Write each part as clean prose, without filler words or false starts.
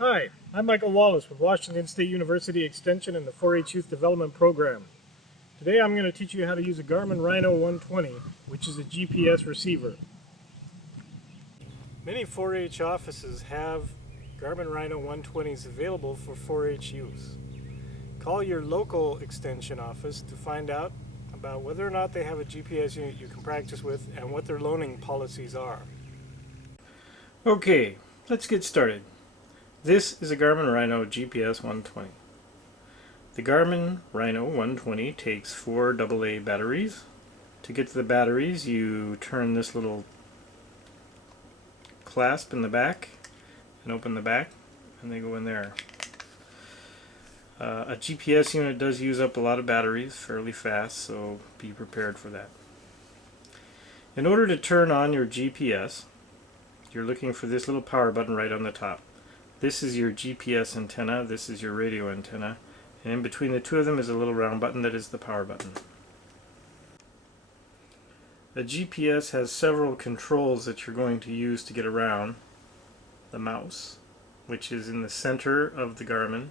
Hi, I'm Michael Wallace with Washington State University Extension and the 4-H Youth Development Program. Today I'm going to teach you how to use a Garmin Rino 120, which is a GPS receiver. Many 4-H offices have Garmin Rino 120s available for 4-H use. Call your local extension office to find out about whether or not they have a GPS unit you can practice with and what their loaning policies are. Okay, let's get started. This is a Garmin Rino GPS 120. The Garmin Rino 120 takes 4 AA batteries. To get to the batteries, you turn this little clasp in the back and open the back, and they go in there. A GPS unit does use up a lot of batteries fairly fast, so be prepared for that. In order to turn on your GPS, you're looking for this little power button right on the top. This is your GPS antenna, this is your radio antenna, and in between the two of them is a little round button that is the power button. A GPS has several controls that you're going to use to get around the mouse, which is in the center of the Garmin,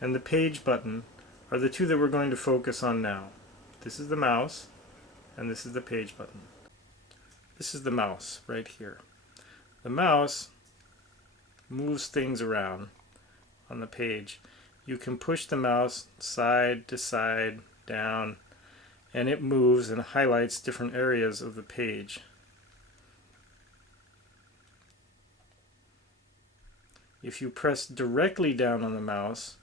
and the page button are the two that we're going to focus on now. This is the mouse, and this is the page button. This is the mouse right here. The mouse moves things around on the page. You can push the mouse side to side, down, and it moves and highlights different areas of the page. If you press directly down on the mouse,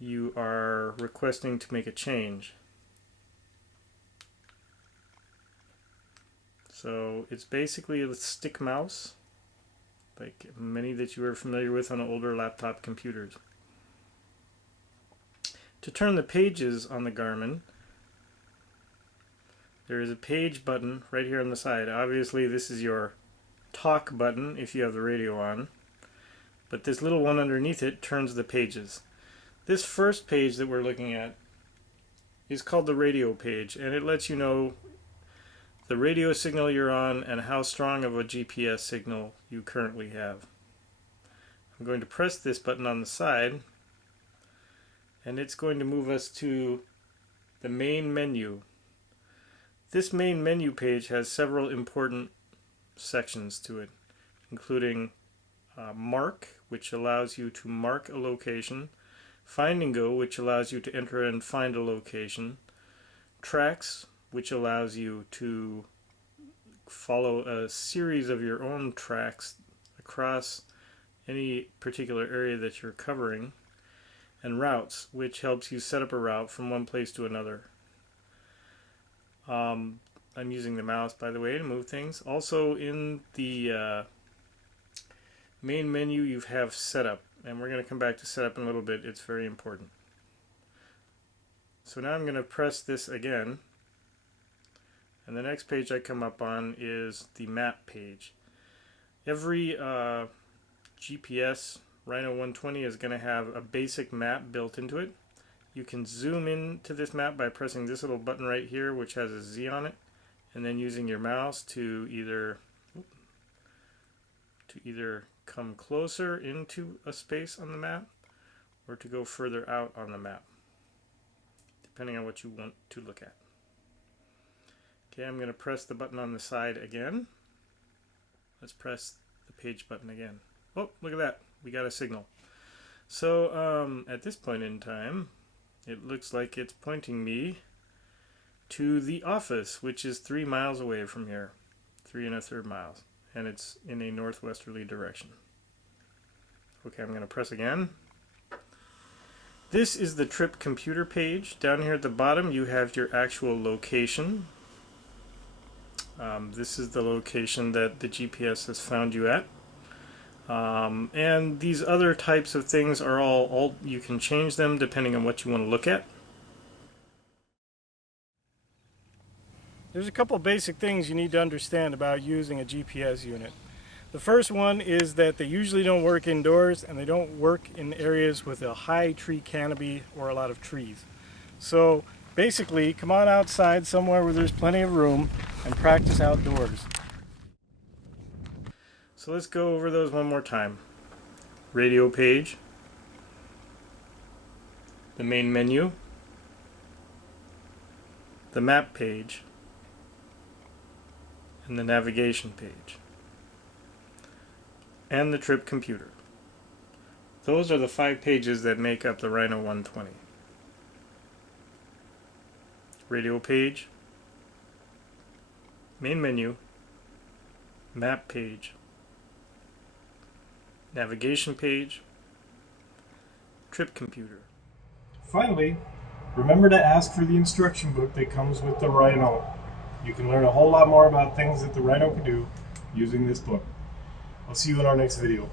you are requesting to make a change. So it's basically a stick mouse, like many that you are familiar with on older laptop computers. To turn the pages on the Garmin, there is a page button right here on the side. Obviously this is your talk button if you have the radio on, but this little one underneath it turns the pages. This first page that we're looking at is called the radio page, and it lets you know the radio signal you're on and how strong of a GPS signal you currently have. I'm going to press this button on the side, and it's going to move us to the main menu. This main menu page has several important sections to it, including Mark, which allows you to mark a location, Find and Go, which allows you to enter and find a location, Tracks, which allows you to follow a series of your own tracks across any particular area that you're covering, and Routes, which helps you set up a route from one place to another. I'm using the mouse, by the way, to move things. Also in the main menu you have Setup, and we're going to come back to Setup in a little bit. It's very important. So now I'm going to press this again, and the next page I come up on is the map page. Every GPS Rino 120 is going to have a basic map built into it. You can zoom into this map by pressing this little button right here, which has a Z on it, and then using your mouse to either come closer into a space on the map or to go further out on the map, depending on what you want to look at. Okay, I'm going to press the button on the side again. Let's press the page button again. Oh, look at that. We got a signal. So at this point in time, it looks like it's pointing me to the office, which is 3 miles away from here, 3 1/3 miles, and it's in a northwesterly direction. Okay, I'm going to press again. This is the trip computer page. Down here at the bottom you have your actual location. This is the location that the GPS has found you at. And these other types of things are all you can change them depending on what you want to look at. There's a couple basic things you need to understand about using a GPS unit. The first one is that they usually don't work indoors, and they don't work in areas with a high tree canopy or a lot of trees. So basically, come on outside somewhere where there's plenty of room and practice outdoors. So let's go over those one more time. radio page, the main menu, the map page, and the navigation page, and the trip computer. Those are the 5 pages that make up the Rino 120. Radio page, main menu, map page, navigation page, trip computer. Finally, remember to ask for the instruction book that comes with the Rino. You can learn a whole lot more about things that the Rino can do using this book. I'll see you in our next video.